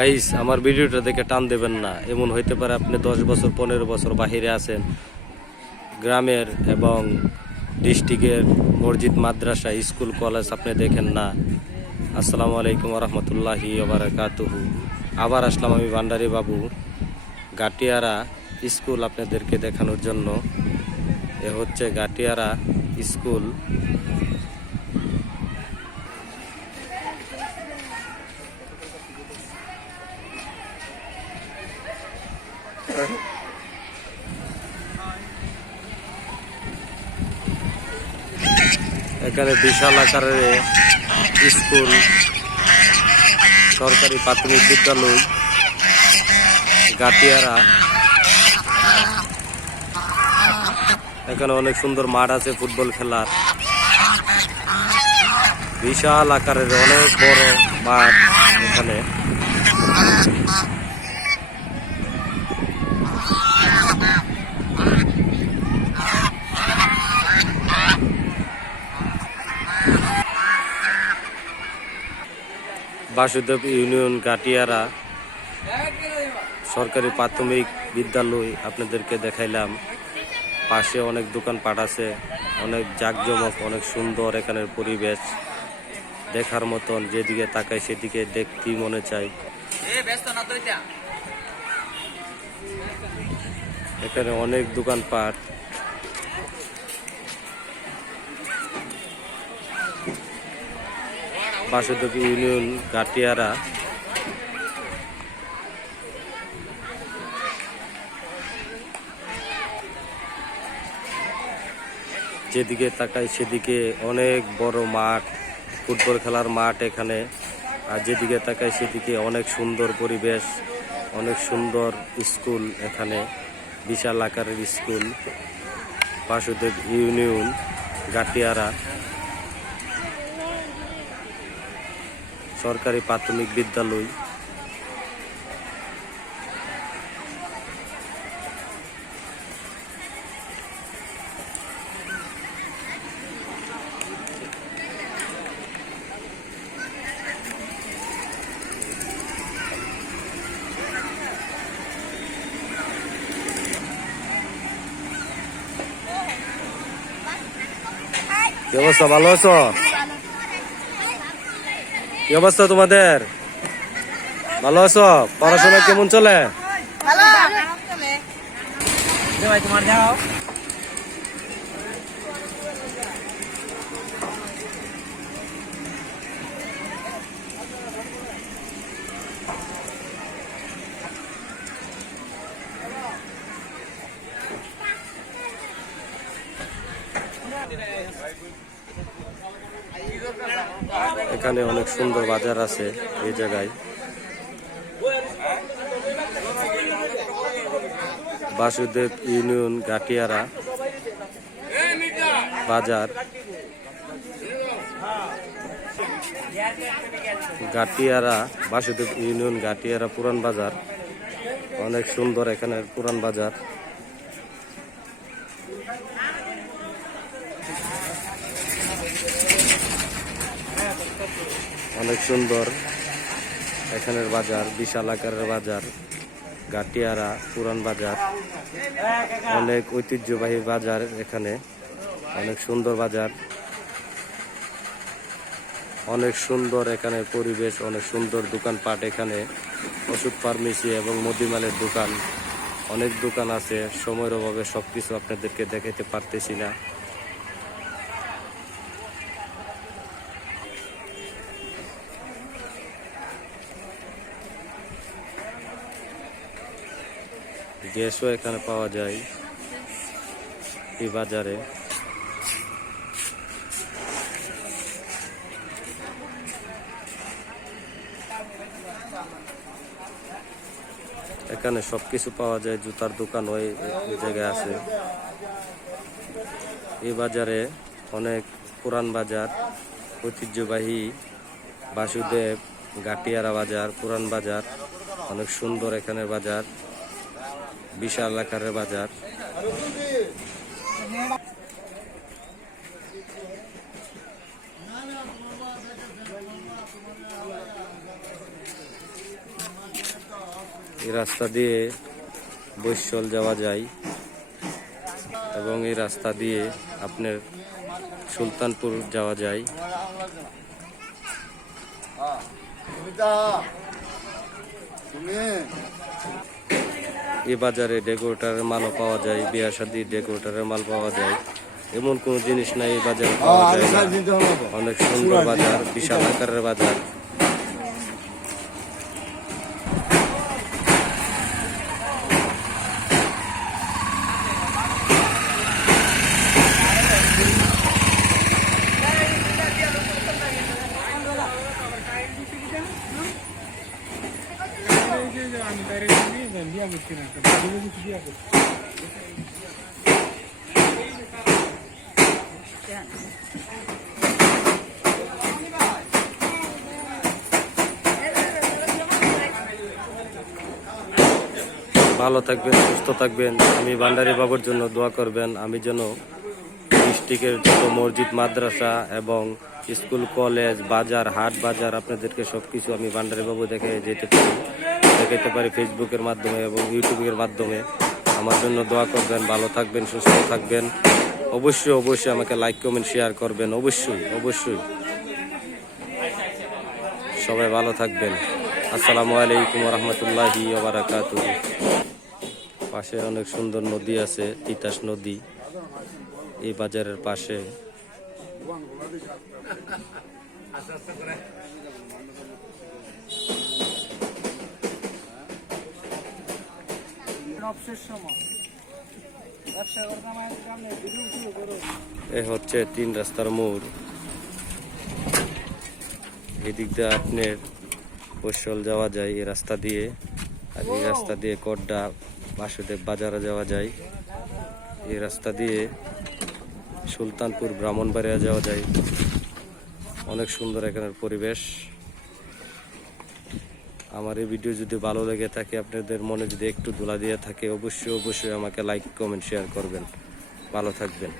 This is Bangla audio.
গাইস, আমার ভিডিওটা দেখে টান দেবেন না। এমন হইতে পারে আপনি 10 বছর 15 বছর বাহিরে আছেন, গ্রামের এবং ডিস্ট্রিক্টের মসজিদ, মাদ্রাসা, স্কুল, কলেজ আপনি দেখেন না। আসসালামু আলাইকুম রহমতুল্লাহি ওবারাকাতুহু। আবার আসলাম আমি ভান্ডারি বাবু গাটিয়ারা স্কুল আপনাদেরকে দেখানোর জন্য। এ হচ্ছে গাটিয়ারা স্কুল। এখানে বিশাল আকারের স্কুল, সরকারি প্রাথমিক বিদ্যালয় গাটিয়ারা। এখানে অনেক সুন্দর মাঠ আছে ফুটবল খেলার, বিশাল আকারের অনেক বড় মাঠ এখানে। বাসুদেব ইউনিয়ন গাটিয়ারা সরকারি প্রাথমিক বিদ্যালয় আপনাদেরকে দেখাইলাম। পাশে অনেক দোকানপাট আছে, অনেক জাঁকজমক, অনেক সুন্দর এখানের পরিবেশ দেখার মতন। যেদিকে তাকাই সেদিকে দেখতেই মনে চাই। এখানে অনেক দোকানপাট, বাসুদেব ইউনিয়ন গাটিয়ারা। যেদিকে তাকাই সেদিকে অনেক বড় মাঠ, ফুটবল খেলার মাঠ এখানে। আর যেদিকে তাকাই সেদিকে অনেক সুন্দর পরিবেশ, অনেক সুন্দর স্কুল এখানে, বিশাল আকারের স্কুল। বাসুদেব ইউনিয়ন গাটিয়ারা সরকারি প্রাথমিক বিদ্যালয়। কি অবস্থা, ভালো আছো? কি অবস্থা তোমাদের? ভালো আছো? পড়াশোনা কেমন চলে? এখানে অনেক সুন্দর বাজার আছে এই জায়গায়। বাসুদেব ইউনিয়ন গাটিয়ারা বাজার, গাটিয়ারা বাসুদেব ইউনিয়ন গাটিয়ারা পুরান বাজার। অনেক সুন্দর এখানের পুরান বাজার। অনেক সুন্দর এখানের বাজার, বিশাল আকারের বাজার গাটিয়ারা পুরান বাজার। অনেক ঐতিহ্যবাহী বাজার এখানে, অনেক সুন্দর বাজার, অনেক সুন্দর এখানে পরিবেশ, অনেক সুন্দর দোকানপাট এখানে। ওষুধ, ফার্মেসি এবং মুদিমালের দোকান, অনেক দোকান আছে। সময়ের অভাবে সবকিছু আপনাদেরকে দেখাতে পারতেছি না। গ্যাসও এখানে পাওয়া যায় এই বাজারে। এখানে সবকিছু পাওয়া যায়, জুতার দোকান ওই জায়গায় আছে। এই বাজারে অনেক পুরান বাজার, ঐতিহ্যবাহী বাসুদেব গাটিয়ারা বাজার, পুরান বাজার। অনেক সুন্দর এখানের বাজার, বিশাল আকারের বাজার। এই রাস্তা দিয়ে বৈশল যাওয়া যায় এবং এই রাস্তা দিয়ে আপনার সুলতানপুর যাওয়া যায়। এই বাজারে ডেকোরেটরের মালও পাওয়া যায়, বিয়া শাদী ডেকোরেটরের মাল পাওয়া যায়, এমন কোনো জিনিস নাই এই বাজারে পাওয়া যায় না। অনেক সুন্দর বাজার, বিশাল আকারের বাজার। ভালো থাকবেন, সুস্থ থাকবেন। আমি ভান্ডারী বাবুর জন্য দোয়া করবেন, আমি যেন ডিস্ট্রিক্টের যত মসজিদ, মাদ্রাসা এবং স্কুল, কলেজ, বাজার, হাট বাজার আপনাদেরকে সবকিছু আমি ভান্ডারী বাবু দেখাতে পারি ফেসবুকের মাধ্যমে এবং ইউটিউবের মাধ্যমে। আমার জন্য দোয়া করবেন, ভালো থাকবেন, সুস্থ থাকবেন। অবশ্যই অবশ্যই আমাকে লাইক, কমেন্ট, শেয়ার করবেন। অবশ্যই অবশ্যই। সবাই ভালো থাকবেন। আসসালামু আলাইকুম ওয়া রাহমাতুল্লাহি ওয়া বারাকাতুহু। পাশে অনেক সুন্দর নদী আছে, তিতাস নদী এই বাজারের পাশে। এ হচ্ছে 3 রাস্তার মোড়। এদিক দিয়ে আপনার বৈশল যাওয়া যায় এই রাস্তা দিয়ে, আর এই রাস্তা দিয়ে কড্ডা, বাসুদেব বাজারে যাওয়া যায়। এই রাস্তা দিয়ে সুলতানপুর, ব্রাহ্মণবাড়িয়া যাওয়া যায়। অনেক সুন্দর এখানের পরিবেশ। আমার এই ভিডিও যদি ভালো লেগে থাকে, আপনাদের মনে যদি একটু ধুলা দিয়ে থাকে, অবশ্যই অবশ্যই আমাকে লাইক, কমেন্ট, শেয়ার করবেন। ভালো থাকবেন।